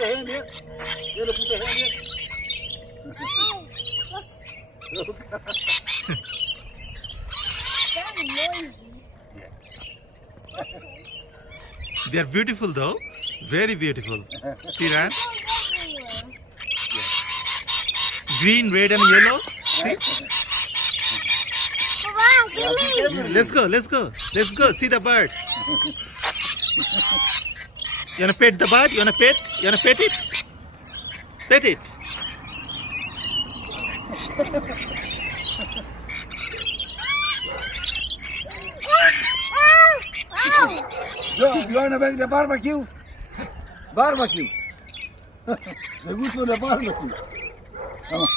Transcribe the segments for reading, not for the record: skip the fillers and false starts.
the hand here. Yellow, put the hand here. Look. Very noisy. They are beautiful though. Very beautiful. See that? Green, red and yellow. See? Let's go. Let's go. Let's go. See the bird. You wanna pet the bird? You wanna pet? You wanna pet it? Pet it. You wanna make the barbecue? Barbecue. They're good for the barbecue. Come on.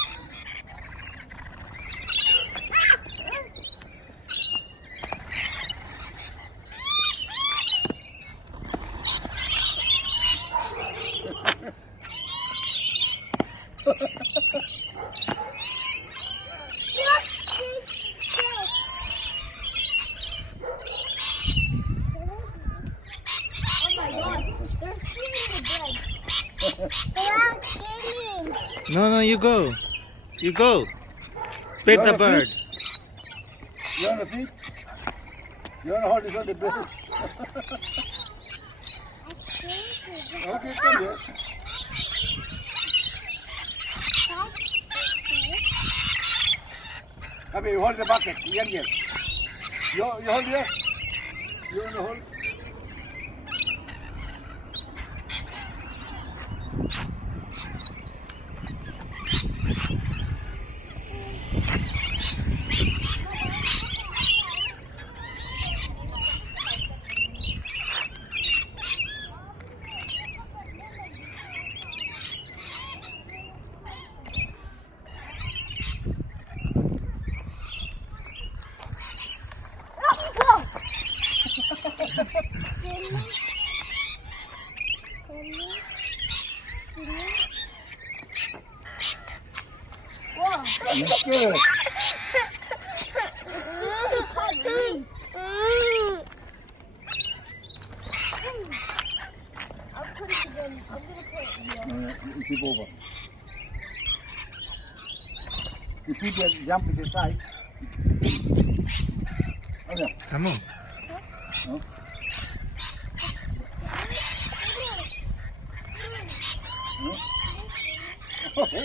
No, you go. You go. Pet the bird. You wanna feed? You wanna hold this on the bed? Okay, come here. Come here, you hold the bucket. Young girl. You hold here? You wanna hold? That's good. I'll put it again. I'm gonna put it here. You keep over. You keep the jump to the side. Okay. Come on. No? No? Okay.